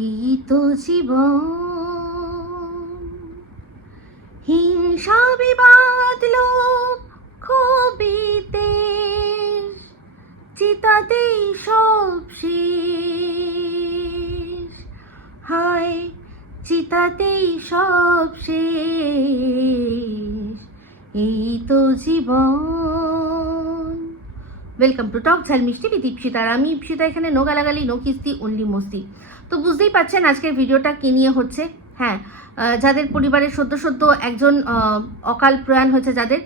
এই তো জীবন। হিংসা বিবাদ ক্ষোভিতে চিতাতেই সব শেষ। হায় চিতাতেই সব শেষ। এই তো জীবন। ওয়েলকাম টু টক ঝাল মিষ্টি বিথ ইপসিতা আর আমি ইপসিতা এখানে, নো গালাগালি, নো কিস্তি অনলি মস্তি। তো বুঝতেই পারছেন আজকের ভিডিওটা কি নিয়ে হচ্ছে। হ্যাঁ যাদের পরিবারের সদ্য সদ্য একজন অকাল প্রয়াণ হয়েছে যাদের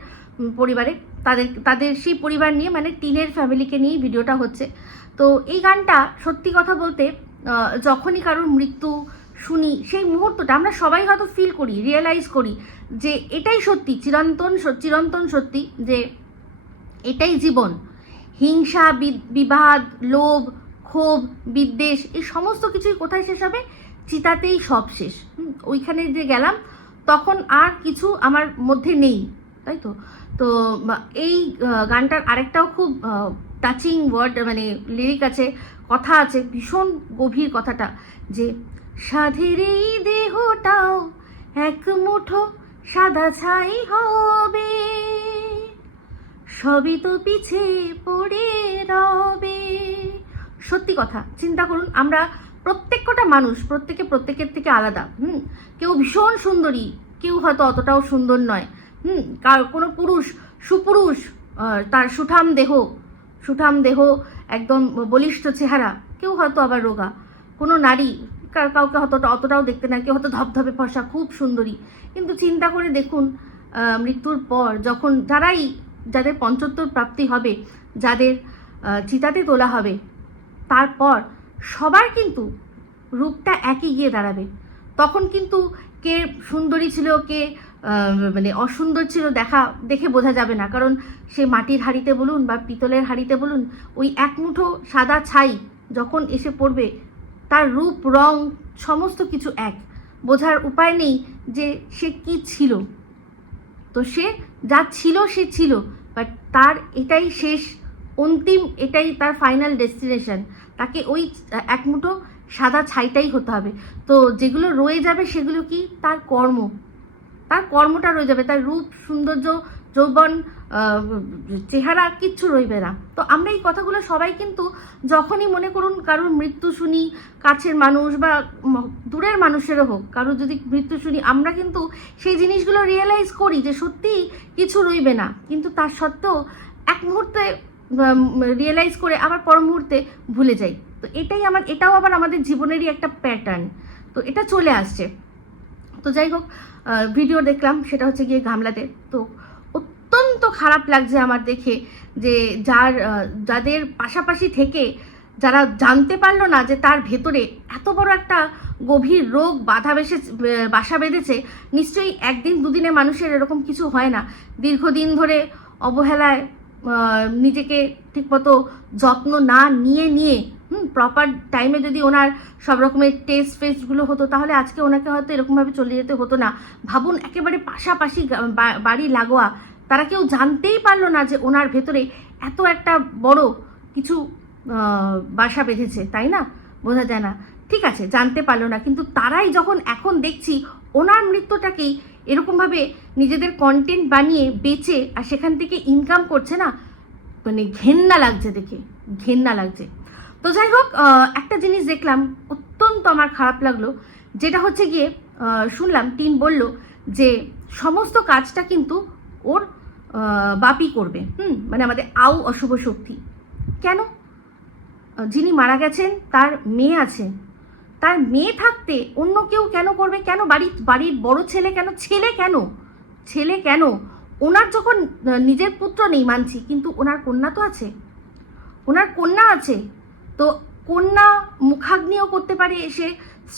পরিবারে, তাদের তাদের সেই পরিবার নিয়ে মানে টিনের ফ্যামিলিকে নিয়েই ভিডিওটা হচ্ছে। তো এই গানটা সত্যি কথা বলতে যখনই কারোর মৃত্যু শুনি, সেই মুহূর্তটা আমরা সবাই হয়তো ফিল করি রিয়েলাইজ করি যে এটাই সত্যি, চিরন্তন চিরন্তন সত্যি যে এটাই জীবন। হিংসা বিবাদ, লোভ ক্ষোভ, বিদ্বেষ, এই সমস্ত কিছুই কোথায় শেষ হবে? চিতাতেই সব শেষ। ওইখানে যে গেলাম, তখন আর কিছু আমার মধ্যে নেই, তাই তো? তো এই গানটার আরেকটাও খুব টাচিং ওয়ার্ড মানে লিরিক আছে, কথা আছে, ভীষণ গভীর কথাটা যে, সাধের এই দেহটাও এক মুঠো সাদা ছাই হবে। সবই তো পিছে পড়ে রবে। সত্যি কথা, চিন্তা করুন, আমরা প্রত্যেকটা মানুষ প্রত্যেকে প্রত্যেকের থেকে আলাদা, হুম? কেউ ভীষণ সুন্দরী, কেউ হয়তো অতটাও সুন্দর নয়, হুম? কার কোনো পুরুষ, সুপুরুষ তার সুঠাম দেহ সুঠাম দেহ, একদম বলিষ্ঠ চেহারা, কেউ হয়তো আবার রোগা। কোনো নারী কাউকে হয়তো অতটাও দেখতে না কেউ হয়তো ধপধপে ফসা খুব সুন্দরী। কিন্তু চিন্তা করে দেখুন মৃত্যুর পর যখন যারাই, যাদের পঞ্চত্তর প্রাপ্তি হবে, যাদের চিতাতে তোলা হবে তারপর সবার কিন্তু রূপটা একই গিয়ে দাঁড়াবে। তখন কিন্তু কে সুন্দরী ছিল, কে মানে অসুন্দর ছিল দেখা, দেখে বোঝা যাবে না। কারণ সে মাটির হাঁড়িতে বলুন বা পিতলের হাঁড়িতে বলুন, ওই এক মুঠো সাদা ছাই যখন এসে পড়বে, তার রূপ, রং সমস্ত কিছু এক। বোঝার উপায় নেই যে সে কি ছিল। তো সে যা ছিল, সে ছিল। বাট তার এটাই শেষ, অন্তিম এটাই তার ফাইনাল ডেস্টিনেশন তাকে ওই এক মুঠো সাদা ছাইটাই হতে হবে। তো যেগুলো রয়ে যাবে সেগুলো কি? তার কর্ম। তার কর্মটা রয়ে যাবে। তার রূপ, সৌন্দর্য, যৌবন চেহারা কিচ্ছু রইবে না। তো আমরা এই কথাগুলো সবাই কিন্তু যখনই মনে করুন কারোর মৃত্যু শুনি, কাছের মানুষ বা দূরের মানুষেরও হোক, কারোর যদি মৃত্যু শুনি, আমরা কিন্তু সেই জিনিসগুলো রিয়েলাইজ করি যে সত্যিই কিছু রইবে না। কিন্তু তার সত্ত্বেও এক মুহূর্তে রিয়েলাইজ করে আবার পর মুহূর্তে ভুলে যাই। তো এটাই আমার, এটাও আবার আমাদের জীবনেরই একটা প্যাটার্ন তো এটা চলে আসছে। তো যাই হোক ভিডিও দেখলাম, সেটা হচ্ছে গিয়ে গামলাতে। তো অত্যন্ত খারাপ লাগছে আমার দেখে যে যার যাদের পাশাপাশি থেকে যারা জানতে পারল না যে তার ভেতরে এত বড় একটা গভীর রোগ বাধা বেসে বাসা বেঁধেছে, নিশ্চয়ই একদিন দুদিনে মানুষের এরকম কিছু হয় না। দীর্ঘদিন ধরে অবহেলায় নিজেকে ঠিকমতো যত্ন না নিয়ে নিয়ে, হুম প্রপার টাইমে যদি ওনার সব রকমের টেস্ট ফেস্টগুলো হতো, তাহলে আজকে ওনাকে হয়তো এরকমভাবে চলে যেতে হতো না। ভাবুন, একেবারে পাশাপাশি বাড়ি লাগোয়া, তারা কেউ জানতেই পারল না যে ওনার ভেতরে এত একটা বড় কিছু বাসা বেঁধেছে, তাই না? বোঝা যায় না। ঠিক আছে, জানতে পারল না। কিন্তু তারাই যখন এখন দেখছি, ওনার মৃত্যুটাকেই এরকমভাবে নিজেদের কন্টেন্ট বানিয়ে বেচে আর সেখান থেকে ইনকাম করছে না মানে ঘেন্না লাগছে দেখে, ঘেন্না লাগছে। তো যাই হোক একটা জিনিস দেখলাম, অত্যন্ত আমার খারাপ লাগল, যেটা হচ্ছে গিয়ে শুনলাম টিন বলল যে সমস্ত কাজটা কিন্তু ওর বাপি করবে, হুম মানে আমাদের আউ অশুভ শক্তি। কেন? যিনি মারা গেছেন, তার মেয়ে আছে তার মেয়ে থাকতে অন্য কেউ কেন করবে? কেন বাড়ির বাড়ির বড় ছেলে কেন? ছেলে কেন? ছেলে কেন? ওনার যখন নিজের পুত্র নেই মানছি, কিন্তু ওনার কন্যা তো আছে। ওনার কন্যা আছে। তো কন্যা মুখাগ্নিও করতে পারে এসে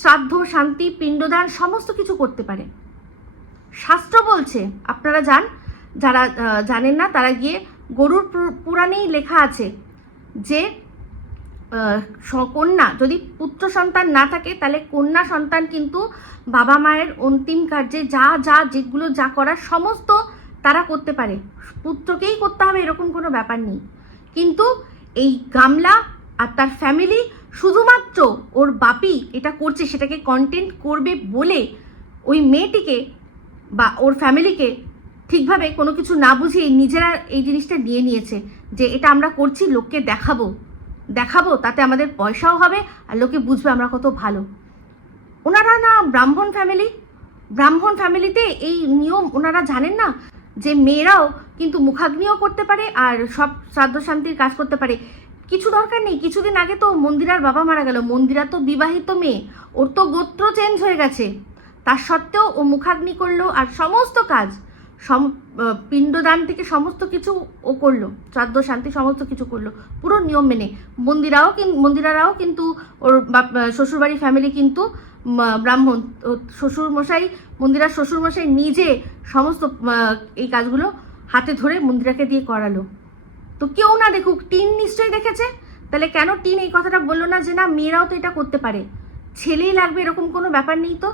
শ্রাদ্ধ, শান্তি, পিণ্ডদান সমস্ত কিছু করতে পারে। শাস্ত্র বলছে, আপনারা যান, যারা জানেন না, তারা গিয়ে গরুর পুরাণেই লেখা আছে যে কন্যা। যদি পুত্র সন্তান না থাকে, তাহলে কন্যা সন্তান কিন্তু বাবা মায়ের অন্তিম কার্যে যা যা, যেগুলো, যা করার সমস্ত তারা করতে পারে। পুত্রকেই করতে হবে, এরকম কোনো ব্যাপার নেই। কিন্তু এই গামলা আর তার ফ্যামিলি শুধুমাত্র ওর বাপি এটা করছে, সেটাকে কন্টেন্ট করবে বলে ওই মেয়েটিকে বা ওর ফ্যামিলিকে ঠিকভাবে কোনো কিছু না বুঝিয়ে নিজেরা এই জিনিসটা নিয়ে নিয়েছে যে এটা আমরা করছি, লোককে দেখাবো। দেখাবো, তাতে আমাদের পয়সাও হবে আর লোকে বুঝবে আমরা কত ভালো। ওনারা না ব্রাহ্মণ ফ্যামিলি ব্রাহ্মণ ফ্যামিলিতে এই নিয়ম ওনারা জানেন না? যে মেয়েরাও কিন্তু মুখাগ্নিও করতে পারে আর সব শ্রাদ্ধ শান্তির কাজ করতে পারে। কিছু দরকার নেই, কিছুদিন আগে তো মন্দিরার বাবা মারা গেল। মন্দিরা তো বিবাহিত মেয়ে, ওর তো গোত্র চেঞ্জ হয়ে গেছে। তার সত্ত্বেও ও মুখাগ্নি করল আর সমস্ত কাজ। সম পিণ্ডদান থেকে সমস্ত কিছু ও করল। শ্রাদ্ধ, শান্তি সমস্ত কিছু করল। পুরো নিয়ম মেনে। মন্দিরাও মন্দিরারাও কিন্তু ওর শ্বশুরবাড়ির ফ্যামিলি কিন্তু ব্রাহ্মণ। তো শ্বশুর মশাই মন্দিরার শ্বশুর মশাই নিজে সমস্ত এই কাজগুলো হাতে ধরে মন্দিরাকে দিয়ে করালো। তো কেউ না দেখুক, টিন নিশ্চয়ই দেখেছে? তাহলে কেন টিন এই কথাটা বলল না যে, না, মেয়েরাও তো এটা করতে পারে। ছেলেই লাগবে, এরকম কোনো ব্যাপার নেই তো?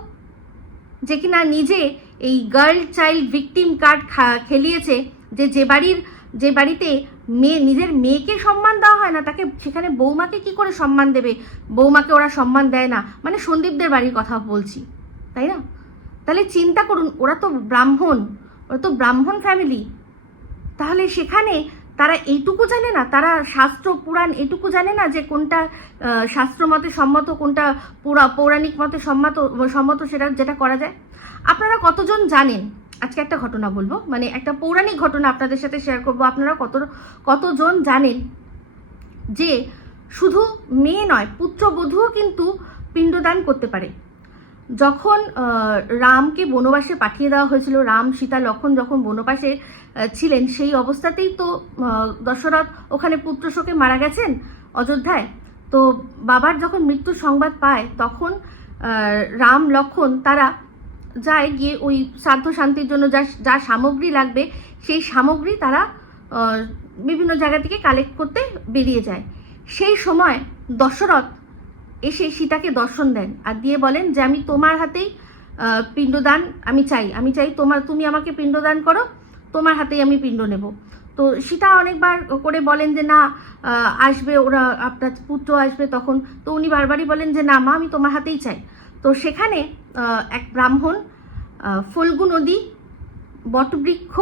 যে কিনা নিজে এই গার্ল চাইল্ড ভিকটিম কার্ড খেলিয়েছে, যে যে বাড়ির, যে বাড়িতে মেয়ে নিজের মেয়েকে সম্মান দেওয়া হয় না, তাকে সেখানে বৌমাকে কি করে সম্মান দেবে? বৌমাকে ওরা সম্মান দেয় না। মানে সন্দীপদের বাড়ির কথা বলছি, তাই না? তাহলে চিন্তা করুন, ওরা তো ব্রাহ্মণ, ওরা তো ব্রাহ্মণ ফ্যামিলি তাহলে সেখানে তারা এইটুকু জানে না, তারা শাস্ত্র পুরাণ এটুকু জানে না যে কোনটা শাস্ত্র মতে সম্মত, কোনটা পুরা, পৌরাণিক মতে সম্মত সম্মত সেটা, যেটা করা যায়। আপনারা কতজন জানেন? আজকে একটা ঘটনা বলব। মানে একটা পৌরাণিক ঘটনা আপনাদের সাথে শেয়ার করব। আপনারা কত, কতজন জানেন যে শুধু মেয়ে নয়, পুত্রবধূও কিন্তু পিণ্ডদান করতে পারে। যখন রামকে বনবাসে পাঠিয়ে দেওয়া হয়েছিল, রাম, সীতা, লক্ষণ যখন বনবাসে ছিলেন, সেই অবস্থাতেই তো দশরথ ওখানে পুত্র শোকে মারা গেছেন অযোধ্যায়। তো বাবার যখন মৃত্যুর সংবাদ পায়, তখন রাম, লক্ষণ তারা যায় গিয়ে ওই শ্রাদ্ধ শান্তির জন্য যা যা সামগ্রী লাগবে, সেই সামগ্রী তারা বিভিন্ন জায়গা থেকে কালেক্ট করতে বেরিয়ে যায়। সেই সময় দশরথ এসে সীতাকে দর্শন দেন আর দিয়ে বলেন যে, আমি তোমার হাতেই পিণ্ডদান আমি চাই। আমি চাই তোমার, তুমি আমাকে পিণ্ডদান করো, তোমার হাতেই আমি পিণ্ড নেব। তো সীতা অনেকবার করে বলেন যে, না আসবে ওরা, আপনার পুত্র আসবে তখন। তো উনি বারবারই বলেন যে, না মা, আমি তোমার হাতেই চাই। তো সেখানে এক ব্রাহ্মণ ফল্গু নদী, বটবৃক্ষ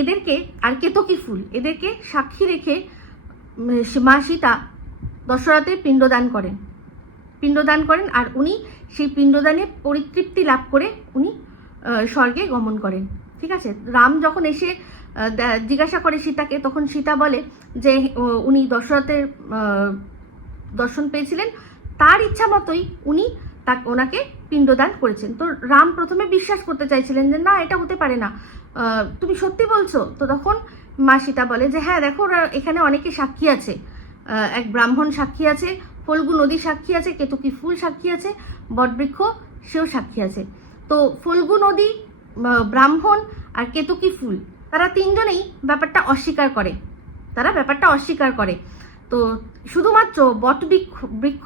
এদেরকে, আর কেতকী ফুল, এদেরকে সাক্ষী রেখে মা সীতা দশরথের পিণ্ডদান করেন। পিণ্ডদান করেন আর উনি সেই পিণ্ডদানে পরিতৃপ্তি লাভ করে উনি স্বর্গে গমন করেন। ঠিক আছে? রাম যখন এসে জিজ্ঞাসা করে সীতাকে, তখন সীতা বলে যে উনি দশরথের দর্শন পেয়েছিলেন। তার ইচ্ছা মতোই উনি তা ওনাকে পিণ্ডদান করেছেন। তো রাম প্রথমে বিশ্বাস করতে চাইছিলেন যে, না, এটা হতে পারে না। তুমি সত্যি বলছো? তো তখন মা সীতা বলে যে হ্যাঁ দেখো এখানে অনেকে সাক্ষী আছে। এক ব্রাহ্মণ সাক্ষী আছে, ফল্গু নদী সাক্ষী আছে, কেতকী ফুল সাক্ষী আছে, বটবৃক্ষ সেও সাক্ষী আছে। তো ফল্গু নদী ব্রাহ্মণ আর কেতকী ফুল, তারা তিনজনেই ব্যাপারটা অস্বীকার করে। তারা ব্যাপারটা অস্বীকার করে। তো শুধুমাত্র বটবৃক্ষ, বৃক্ষ,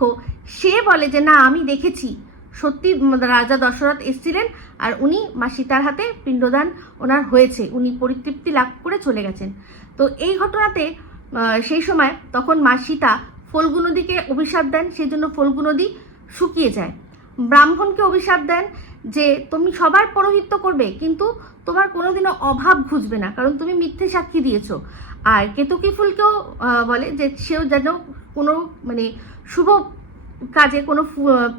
সে বলে যে, না, আমি দেখেছি। সত্যি রাজা দশরথ এসেছিলেন আর উনি মা সীতার হাতে পিণ্ডদান ওনার হয়েছে। উনি পরিতৃপ্তি লাভ করে চলে গেছেন। তো এই ঘটনাতে সেই সময় তখন মা সীতা ফল্গু নদীকে অভিশাপ দেন সেই জন্য ফল্গু নদী শুকিয়ে যায়। ব্রাহ্মণকে অভিশাপ দেন যে, তুমি সবার পরহিত্য করবে, কিন্তু তোমার কোনোদিনও অভাব ঘুষবে না, কারণ তুমি মিথ্যে সাক্ষী দিয়েছ। আর কেতকী ফুলকেও বলে যে, সেও যেন কোনো মানে শুভ কাজে কোনো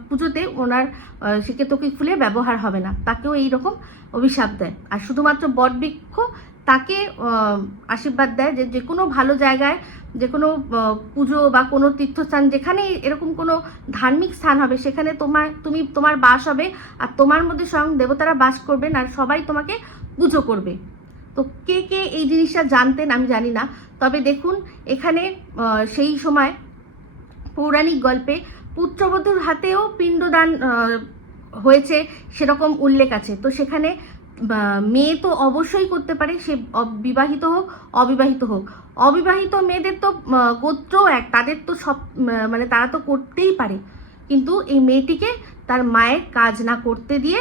পুজোতে ওনার আহ, সে কেতকী ফুলের ব্যবহার হবে না। তাকেও এই রকম অভিশাপ দেয়। আর শুধুমাত্র বটবৃক্ষ তাকে আশীর্বাদ দেয় যে যে কোনো ভালো জায়গায় যে কোনো পুজো বা কোনো তীর্থস্থান যেখানে এরকম কোনো ধার্মিক স্থান হবে সেখানে তোমার তুমি তোমার বাস হবে আর তোমার মধ্যে স্বয়ং দেবতারা বাস করবেন আর সবাই তোমাকে পুজো করবে। তো কে কে এই জিনিসটা জানতেন আমি জানি না। তবে দেখুন এখানে সেই সময় পৌরাণিক গল্পে পুত্রবধূর হাতেও পিণ্ডদান হয়েছে সেরকম উল্লেখ আছে। তো সেখানে মেয়ে তো অবশ্যই করতে পারে, সে বিবাহিত হোক, অবিবাহিত হোক। অবিবাহিত মেয়েদের তো গোত্র এক, তাদের তো সব মানে তারা তো করতেই পারে। কিন্তু এই মেয়েটিকে তার মায়ের কাজ না করতে দিয়ে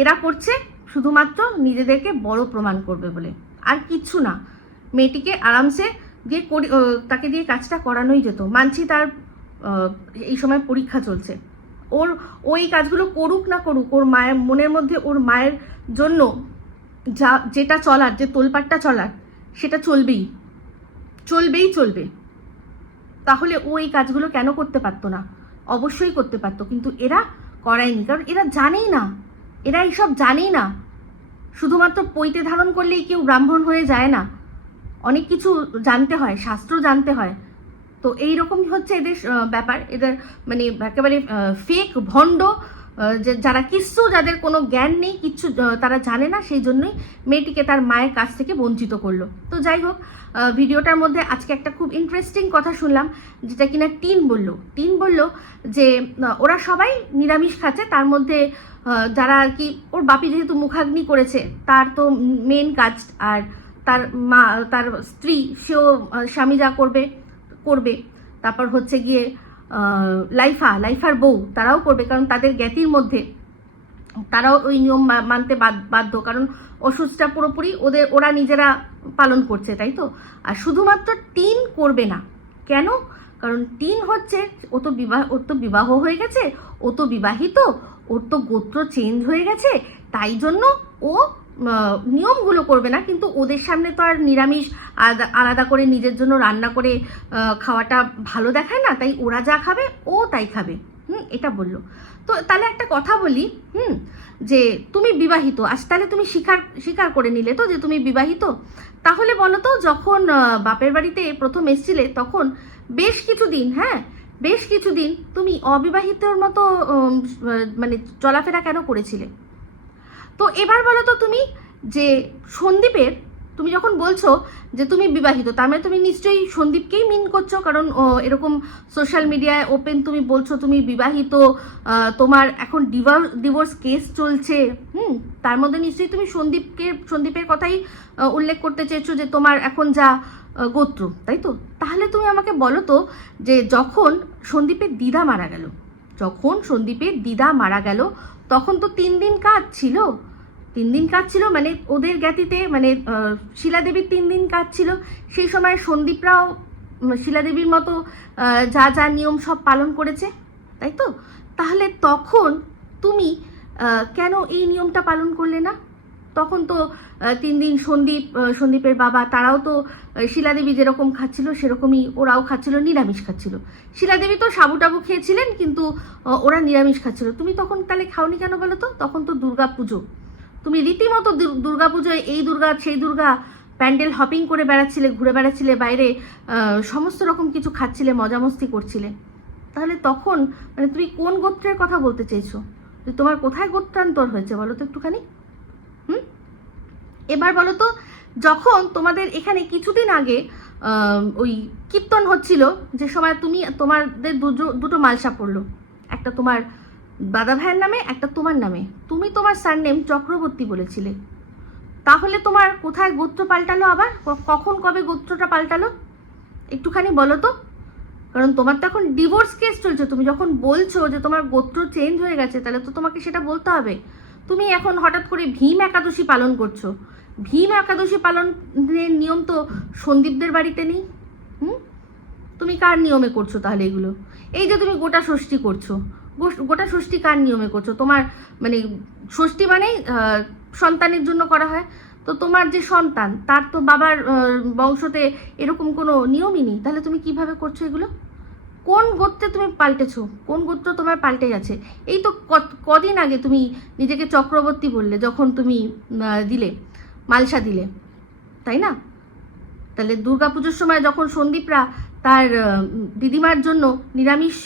এরা করছে শুধুমাত্র নিজেদেরকে বড় প্রমাণ করবে বলে। আর কিচ্ছু না, মেয়েটিকে আরামসে দিয়ে তাকে দিয়ে কাজটা করানোই যেত। মানছি তার এই সময় পরীক্ষা চলছে। ওর ওই কাজগুলো করুক না করুক, ওর মায়ের মনের মধ্যে, ওর মায়ের জন্য যা, যেটা চলার, যে তোলপাটটা চলার, সেটা চলবেই। চলবেই, চলবে। তাহলে ও এই কাজগুলো কেন করতে পারতো না? অবশ্যই করতে পারতো, কিন্তু এরা করায়নি, কারণ এরা জানেই না। এরা এইসব জানেই না। শুধুমাত্র পৈতে ধারণ করলেই কেউ ব্রাহ্মণ হয়ে যায় না। অনেক কিছু জানতে হয়, শাস্ত্র জানতে হয়। তো এই রকমই হচ্ছে এদের ব্যাপার। এদের মানে একেবারে ফেক ভণ্ড যারা কিচ্ছু, যাদের কোনো জ্ঞান নেই, কিচ্ছু তারা জানে না, সেই জন্যই মেয়েটিকে তার মায়ের কাছ থেকে বঞ্চিত করল। তো যাই হোক ভিডিওটার মধ্যে আজকে একটা খুব ইন্টারেস্টিং কথা শুনলাম, যেটা কিনা টিন বলল। টিন বলল যে ওরা সবাই নিরামিষ খাচ্ছে, তার মধ্যে যারা আর কি, ওর বাপি যেহেতু মুখাগ্নি করেছে, তার তো মেন কাজ, আর তার মা, তার স্ত্রী, সেও স্বামী যা করবে করবে। তারপর হচ্ছে গিয়ে লাইফা, লাইফার বউ, তারাও করবে, কারণ তাদের জ্ঞাতির মধ্যে তারাও ওই নিয়ম মানতে বাধ্য। কারণ ওষুধটা পুরোপুরি ওদের, ওরা নিজেরা পালন করছে, তাই তো? আর শুধুমাত্র টিন করবে না। কেন? কারণ টিন হচ্ছে, ও তো বিবাহ, ওর তো বিবাহ হয়ে গেছে, ও তো বিবাহিত, ওর তো গোত্র চেঞ্জ হয়ে গেছে, তাই জন্য ও নিয়মগুলো করবে না, কিন্তু ওদের সামনে তো আর নিরামিষ আলাদা করে নিজের জন্য রান্না করে খাওয়াটা ভালো দেখায় না, তাই ওরা যা খাবে, ও তাই খাবে। হুম, এটা বলল। তো তাহলে একটা কথা বলি, হুম, যে তুমি বিবাহিত, আজ তাহলে তুমি স্বীকার স্বীকার করে নিলে তো যে তুমি বিবাহিত? তাহলে বলো তো, যখন বাপের বাড়িতে প্রথম এসছিলে, তখন বেশ কিছুদিন হ্যাঁ বেশ কিছুদিন তুমি অবিবাহিতর মতো মানে চলাফেরা কেন করেছিলে? তো এবার বলো তো তুমি যে সন্দীপের, তুমি যখন বলছো যে তুমি বিবাহিত, তার মানে তুমি নিশ্চয়ই সন্দীপকেই মিন করছ, কারণ এরকম সোশ্যাল মিডিয়ায় ওপেন তুমি বলছো তুমি বিবাহিত তোমার এখন ডিভোর্স ডিভোর্স কেস চলছে, হুম? তার মধ্যে নিশ্চয়ই তুমি সন্দীপকে, সন্দীপের কথাই উল্লেখ করতে চেয়েছো যে তোমার এখন যা গোত্র, তাই তো? তাহলে তুমি আমাকে বলো তো যে যখন সন্দীপের দিদা মারা গেল, যখন সন্দীপের দিদা মারা গেল তখন তো তিন দিন কাজ ছিল। তিন দিন কাজ ছিল মানে ওদের জ্ঞাতিতে মানে শিলাদেবীর তিন দিন কাজ ছিল। সেই সময় সন্দীপরাও শিলাদেবীর মতো যা যা নিয়ম সব পালন করেছে, তাই তো? তাহলে তখন তুমি কেন এই নিয়মটা পালন করলে না? তখন তো তিন দিন সন্দীপ সন্দীপের বাবা, তারাও তো শিলাদেবী যেরকম খাচ্ছিল, সেরকমই ওরাও খাচ্ছিল, নিরামিষ খাচ্ছিল। শিলাদেবী তো সাবু টাবু খেয়েছিলেন, কিন্তু ওরা নিরামিষ খাচ্ছিল। তুমি তখন তাহলে খাওনি কেন বলো তো? তখন তো দুর্গা পুজো তুমি রীতিমতো দুর- দুর্গা পুজোয় এই দুর্গা, সেই দুর্গা প্যান্ডেল হপিং করে বেড়াচ্ছিলে, ঘুরে বেড়াচ্ছিলে, বাইরে সমস্ত রকম কিছু খাচ্ছিলে, মজামস্তি করছিলে। তাহলে তখন মানে তুমি কোন গোত্রের কথা বলতে চেয়েছো? তোমার কোথায় গোত্রান্তর হয়েছে বলো তো একটুখানি? এবার বলো তো, যখন তোমাদের এখানে কিছুদিন আগে ওই কীর্তন হচ্ছিল, যে সময় তুমি, তোমাদের দুটো দুটো মালসা পড়ল। একটা তোমার দাদা ভাইয়ের নামে, একটা তোমার নামে। তুমি তোমার সারনেম চক্রবর্তী বলেছিলে। তাহলে তোমার কোথায় গোত্র পাল্টালো আবার? কখন কবে গোত্রটা পাল্টালো? একটুখানি বলো তো। কারণ তোমার তো এখন ডিভোর্স কেস চলছে। তুমি যখন বলছো যে তোমার গোত্র চেঞ্জ হয়ে গেছে, তাহলে তো তোমাকে সেটা বলতে হবে। তুমি এখন হঠাৎ করে ভীম একাদশী পালন করছ। ভীম একাদশী পালনের নিয়ম তো সন্দীপদের বাড়িতে নেই। হুম? তুমি কার নিয়মে করছ তাহলে এগুলো? এই যে তুমি গোটা ষষ্ঠী করছ। গোটা ষষ্ঠী কার নিয়মে করছ? তোমার মানে ষষ্ঠী আহ, সন্তানের জন্য করা হয়। তো তোমার যে সন্তান তার তো বাবার বংশতে এরকম কোনো নিয়মই নেই। তাহলে তুমি কীভাবে করছ এগুলো? কোন গোত্রে তুমি পাল্টেছ? কোন গোত্র তোমার পাল্টে গেছে? এই তো কদিন আগে তুমি নিজেকে চক্রবর্তী বললে, যখন তুমি দিলে, মালসা দিলে, তাই না? তাহলে দুর্গাপুজোর সময় যখন সন্দীপরা তার দিদিমার জন্য নিরামিষ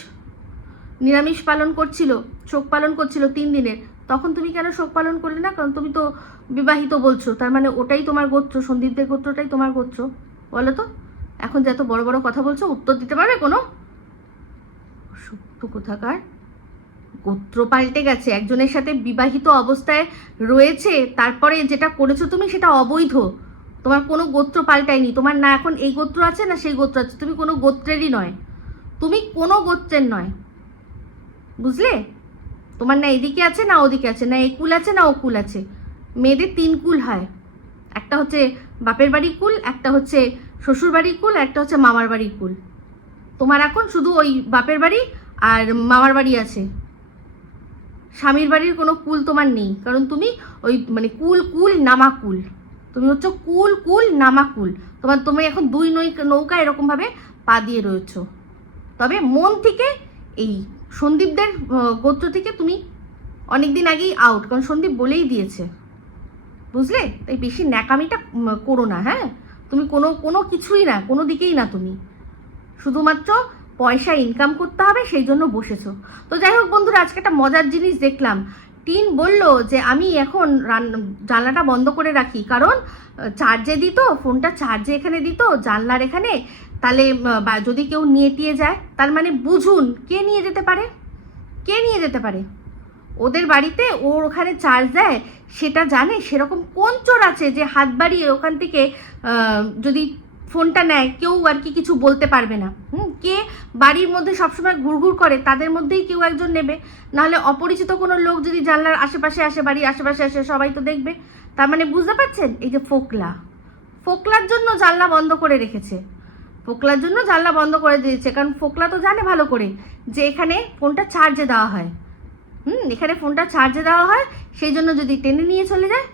নিরামিষ পালন করছিল, শোক পালন করছিল তিন দিনের, তখন তুমি কেন শোক পালন করলে না? কারণ তুমি তো বিবাহিত বলছো, তার মানে ওটাই তোমার গোত্র, সন্দীপদের গোত্রটাই তোমার গোত্র, বলো তো? এখন যে এত বড় বড় কথা বলছো, উত্তর দিতে পারবে কোনো? কোথাকার গোত্র পাল্টে গেছে। একজনের সাথে বিবাহিত অবস্থায় রয়েছে, তারপরে যেটা করেছ তুমি সেটা অবৈধ। তোমার কোনো গোত্র পাল্টায়নি। তোমার না এখন এই গোত্র আছে না সেই গোত্র আছে। তুমি কোনো গোত্রেরই নয়। তুমি কোনো গোত্রের নয়। বুঝলে? তোমার না এদিকে আছে না ওদিকে আছে। না এই কুল আছে, না ও কুল আছে। মেয়েদের তিন কুল হয়। একটা হচ্ছে বাপের বাড়ির কুল, একটা হচ্ছে শ্বশুর বাড়ির কুল, একটা হচ্ছে মামার বাড়ির কুল। তোমার এখন শুধু ওই বাপের বাড়ি আর মামার বাড়ি আছে। স্বামীর বাড়ির কোনো কুল তোমার নেই, কারণ তুমি ওই মানে কুল কুল, নামা কুল। তুমি হচ্ছে কুল কুল, নামা কুল। তোমার, তুমি এখন দুই নৌ, নৌকা এরকমভাবে পা দিয়ে রয়েছো। তবে মন থেকে এই সন্দীপদের গোত্র থেকে তুমি অনেক দিন আগেই আউট কারণ সন্দীপ বলেই দিয়েছে। বুঝলে? তাই বেশি ন্যাকামিটা করো না হ্যাঁ? তুমি কোনো কোনো কিছুই না, কোনো দিকেই না তুমি। শুধুমাত্র পয়সা ইনকাম করতে হবে, সেই জন্য বসেছো। তো যাই হোক বন্ধুরা, আজকে একটা মজার জিনিস দেখলাম। টিন বলল যে, আমি এখন জানলাটা বন্ধ করে রাখি। কারণ চার্জে দিত ফোনটা চার্জে এখানে দিত, জানলার এখানে। তাহলে যদি কেউ নিয়ে টিয়ে যায়, তার মানে বুঝুন, কে নিয়ে যেতে পারে? কে নিয়ে যেতে পারে? ওদের বাড়িতে ওর ওখানে চার্জ দেয়, সেটা জানে, সেরকম কোন চোর আছে যে, হাত বাড়িয়ে ওখান থেকে যদি ফোনটা নেয়, কেউ আর কি কিছু বলতে পারবে না। হুম, কে বাড়ির মধ্যে সবসময় ঘুরঘুর করে, তাদের মধ্যেই কেউ একজন নেবে। নাহলে অপরিচিত কোনো লোক যদি জানলার আশেপাশে আসে, বাড়ির আশেপাশে আসে, সবাই তো দেখবে। তার মানে বুঝতে পারছেন? এই যে ফোকলা। ফোকলার জন্য জানলা বন্ধ করে রেখেছে। ফোকলার জন্য জানলা বন্ধ করে দিয়েছে, কারণ ফোকলা তো জানে ভালো করে যে এখানে ফোনটা চার্জে দেওয়া হয়। হুম, এখানে ফোনটা চার্জে দেওয়া হয়, সেই জন্য যদি টেনে নিয়ে চলে যায়,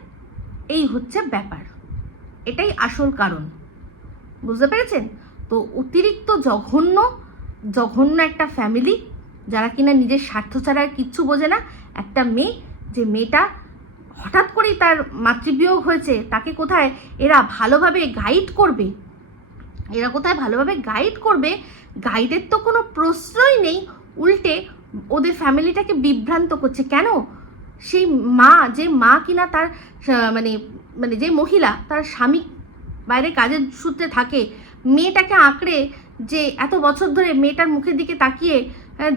এই হচ্ছে ব্যাপার। এটাই আসল কারণ। বুঝতে পেরেছেন? তো অতিরিক্ত জঘন্য জঘন্য একটা ফ্যামিলি যারা কিনা নিজের স্বার্থ ছাড়া আর কিচ্ছু বোঝে না, একটা মেয়ে, যে মেয়েটা হঠাৎ করেই তার মাতৃবিয়োগ হয়েছে, তাকে কোথায় এরা ভালোভাবে গাইড করবে? এরা কোথায় ভালোভাবে গাইড করবে? গাইডের তো কোনো প্রশ্নই নেই, উল্টে ওদের ফ্যামিলিটাকে বিভ্রান্ত করছে। কেন? সেই মা, যে মা কিনা তার মানে মানে যে মহিলা, তার স্বামী বাইরে কাজের সূত্রে থাকে। মেয়েটাকে আঁকড়ে যে এত বছর ধরে মেয়েটার মুখের দিকে তাকিয়ে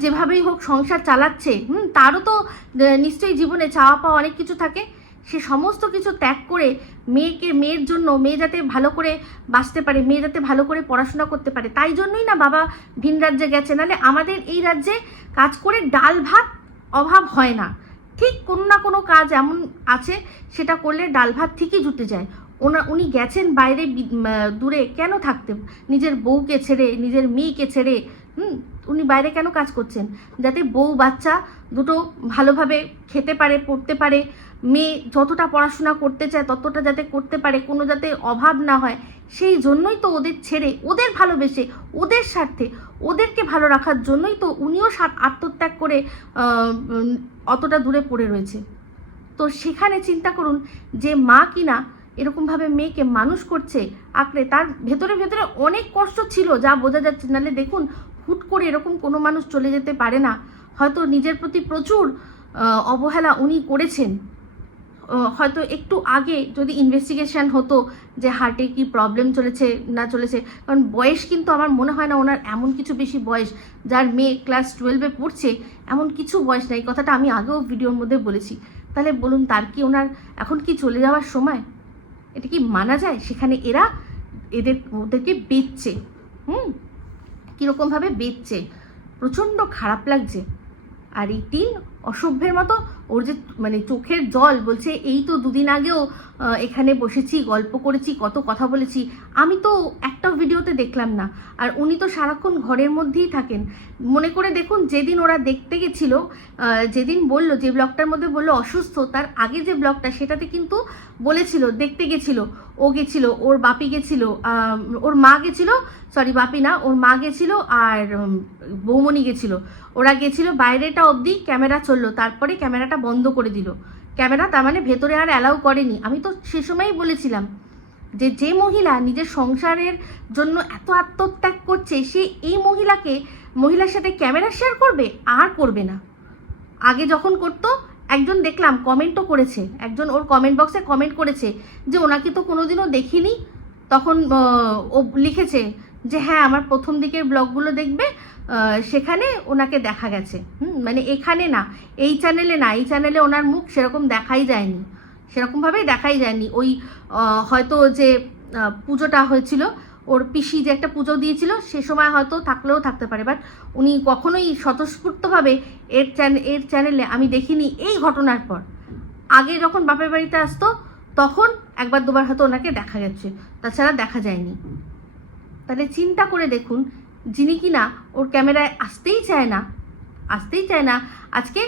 যেভাবেই হোক সংসার চালাচ্ছে, হুম, তারও তো নিশ্চয়ই জীবনে চাওয়া পাওয়া অনেক কিছু থাকে। সে সমস্ত কিছু ত্যাগ করে মেয়েকে, মেয়ের জন্য, মেয়ে যাতে ভালো করে বাঁচতে পারে, মেয়ে যাতে ভালো করে পড়াশোনা করতে পারে, তাই জন্যই না বাবা ভিন রাজ্যে গেছে। নাহলে আমাদের এই রাজ্যে কাজ করে ডাল ভাত অভাব হয় না। ঠিক কোনো না কোনো কাজ এমন আছে, সেটা করলে ডাল ভাত ঠিকই জুটে যায়। ওনা, উনি গেছেন বাইরে দূরে। কেন থাকতে? নিজের বউকে ছেড়ে, নিজের মেয়েকে ছেড়ে, হুম? উনি বাইরে কেন কাজ করছেন? যাতে বউ বাচ্চা দুটো ভালোভাবে খেতে পারে, পড়তে পারে, মেয়ে যতটা পড়াশোনা করতে চায়, ততটা যাতে করতে পারে, কোনো যাতে অভাব না হয়, সেই জন্যই তো ওদের ছেড়ে, ওদের ভালোবেসে, ওদের স্বার্থে, ওদেরকে ভালো রাখার জন্যই তো উনিও আত্মত্যাগ করে অতটা দূরে পড়ে রয়েছে। তো সেখানে চিন্তা করুন যে মা কিনা এরকমভাবে মেয়েকে মানুষ করছে, আঁকড়ে। তার ভেতরে ভেতরে অনেক কষ্ট ছিল, যা বোঝা যাচ্ছে। নাহলে দেখুন, হুট করে এরকম কোনো মানুষ চলে যেতে পারে না। হয়তো নিজের প্রতি প্রচুর অবহেলা উনি করেছেন। হয়তো একটু আগে যদি ইনভেস্টিগেশন হতো যে হার্টে কি প্রবলেম চলেছে, না চলেছে। কারণ বয়স কিন্তু আমার মনে হয় না ওনার এমন কিছু বেশি বয়স। যার মেয়ে ক্লাস টুয়েলভে পড়ছে, এমন কিছু বয়স নাই। কথাটা আমি আগেও ভিডিওর মধ্যে বলেছি। তাহলে বলুন, তার কি ওনার এখন কি চলে যাওয়ার সময়? এটা কি মানা যায়? সেখানে এরা এদের, ওদেরকে বেচছে। হুম? কীরকমভাবে বেচছে? প্রচণ্ড খারাপ লাগছে। আর এই অসভ্যের মতো ওর যে মানে চোখের জল বলছে, এই তো দুদিন আগেও এখানে বসেছি, গল্প করেছি, কত কথা বলেছি। আমি তো একটা ভিডিওতে দেখলাম না। আর উনি তো সারাক্ষণ ঘরের মধ্যেই থাকেন। মনে করে দেখুন, যেদিন ওরা দেখতে গেছিল যেদিন বলল, যে ব্লগটার মধ্যে বলল অসুস্থ, তার আগে যে ব্লগটা সেটাতে কিন্তু বলেছিল, দেখতে গেছিল। ও গেছিল, ওর বাপি গেছিল ওর মা গেছিল সরি বাপি না, ওর মা গেছিল আর বৌমনি গেছিল। ওরা গেছিল বাইরেটা অবধি, ক্যামেরা চলল তারপরে ক্যামেরাটা বন্ধ করে দিল। ক্যামেরা তার মানে ভেতরে আর অ্যালাউ করেনি। আমি তো সে সময়ই বলেছিলাম যে যে মহিলা নিজের সংসারের জন্য এত আত্মত্যাগ করছে, সে এই মহিলাকে, মহিলার সাথে ক্যামেরা শেয়ার করবে, আর করবে না। আগে যখন করতো, একজন দেখলাম কমেন্টও করেছে। একজন ওর কমেন্ট বক্সে কমেন্ট করেছে যে, ওনাকে তো কোনোদিনও দেখিনি। তখন ও লিখেছে যে হ্যাঁ আমার প্রথম দিকের ব্লগগুলো দেখবে সেখানে ওনাকে দেখা গেছে। হুম মানে এখানে না, এই চ্যানেলে না, এই চ্যানেলে ওনার মুখ সেরকম দেখাই যায়নি। সেরকমভাবেই দেখাই যায়নি। ওই হয়তো যে পুজোটা হয়েছিল, ওর পিসি যে একটা পুজো দিয়েছিল, সে সময় হয়তো থাকলেও থাকতে পারে। বাট উনি কখনোই স্বতঃস্ফূর্তভাবে এর চ্যানেল এর চ্যানেলে আমি দেখিনি এই ঘটনার পর। আগে যখন বাপের বাড়িতে আসতো, তখন একবার দুবার হয়তো ওনাকে দেখা গেছে। তাছাড়া দেখা যায়নি। তাহলে চিন্তা করে দেখুন যিনি কিনা ওর ক্যামেরায় আসতেই চায় না, আসতেই চায় না। আজকে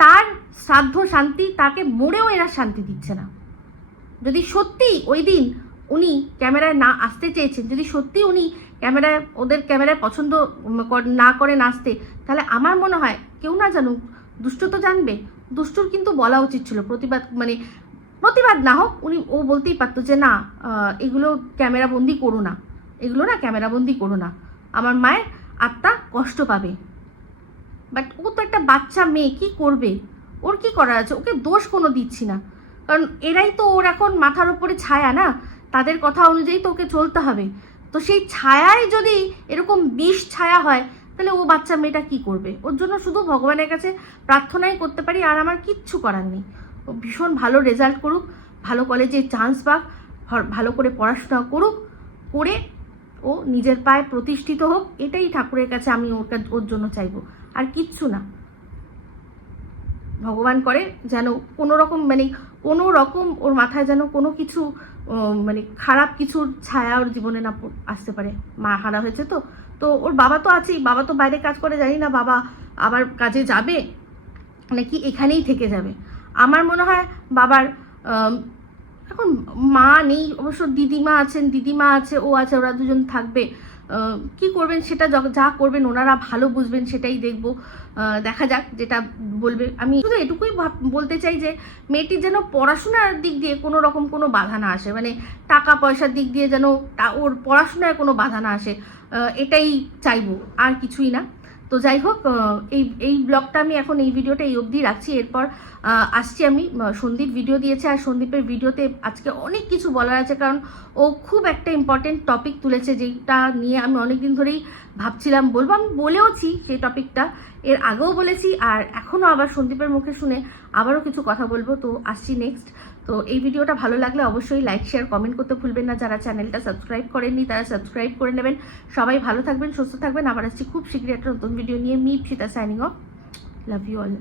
তার শ্রাদ্ধ শান্তি তাকে মরেও এরা শান্তি দিচ্ছে না। যদি সত্যি ওই দিন উনি ক্যামেরায় না আসতে চেয়েছেন, যদি সত্যি উনি ক্যামেরায়, ওদের ক্যামেরায় পছন্দ না করে আসতে, তাহলে আমার মনে হয় কেউ না জানুক, দুষ্ট তো জানবে। দুষ্টুর কিন্তু বলা উচিত ছিল, প্রতিবাদ মানে প্রতিবাদ না হোক, উনি, ও বলতেই পারতো যে না এগুলো ক্যামেরা বন্দি করো না। এগুলো না ক্যামেরা বন্দি করো না। আমার মায়ের আত্মা কষ্ট পাবে। বাট ও তো একটা বাচ্চা মেয়ে, কি করবে? ওর কি করার আছে? ওকে দোষ কোনো দিচ্ছি না। কারণ এরাই তো ওর এখন মাথার উপরে ছায়া না? তাদের কথা অনুযায়ী তো ওকে চলতে হবে। তো সেই ছায়ায় যদি এরকম বিষ ছায়া হয়, তাহলে ও বাচ্চা মেয়েটা কি করবে? ওর জন্য শুধু ভগবানের কাছে প্রার্থনাই করতে পারি, আর আমার কিচ্ছু করার নেই। ও ভীষণ ভালো রেজাল্ট করুক, ভালো কলেজে চান্স পাক ভালো করে পড়াশোনা করুক, করে নিজের পায়ে প্রতিষ্ঠিত হোক, এটাই ঠাকুরের কাছে আমি ওর ওর জন্য চাইব। আর কিচ্ছু না। ভগবান করে যেন কোনো রকম মানে কোনো রকম ওর মাথায় যেন কোনো কিছু মানে খারাপ কিছুর ছায়া ওর জীবনে না আসতে পারে। মা হারা হয়েছে তো। তো ওর বাবা তো আছেই। বাবা তো বাইরে কাজ করে, জানি না বাবা আবার কাজে যাবে নাকি এখানেই থেকে যাবে। আমার মনে হয় বাবার এখন মা নেই, অবশ্য দিদিমা আছেন, দিদিমা আছে, ও আছে, ওরা দুজন থাকবে। কি করবেন সেটা য- করবেন, ওনারা ভালো বুঝবেন, সেটাই দেখব। দেখা যাক যেটা বলবে। আমি শুধু এটুকুই বলতে চাই যে, মেয়েটির যেন পড়াশোনার দিক দিয়ে কোনো রকম কোনো বাধা না আসে। মানে টাকা পয়সার দিক দিয়ে যেন ওর পড়াশোনায় কোনো বাধা না আসে। এটাই চাইব, আর কিছুই না। তো যাই হোক এই এই ব্লগটা আমি এখন এই ভিডিওটা এই অবধি রাখছি। এরপর আসছি আমি সন্দীপ ভিডিও দিয়েছে। আর সন্দীপের ভিডিওতে আজকে অনেক কিছু বলার আছে, কারণ ও খুব একটা ইম্পর্টেন্ট টপিক তুলেছে, যেটা নিয়ে আমি অনেক দিন ধরেই ভাবছিলাম। বলব আমি বলেওছি সেই টপিকটা এর আগেও বলেছি, আর এখনও আবার সন্দীপের মুখে শুনে আবারও কিছু কথা বলব। তো আসছি নেক্সট তো এই ভিডিওটা ভালো লাগলে অবশ্যই লাইক শেয়ার কমেন্ট করতে ভুলবেন না। যারা চ্যানেলটা সাবস্ক্রাইব করেননি, তারা সাবস্ক্রাইব করে নেবেন। সবাই ভালো থাকবেন, সুস্থ থাকবেন। আবার আসছি খুব শীঘ্রই একটা নতুন ভিডিও নিয়ে। মিপ, Sita signing off love you all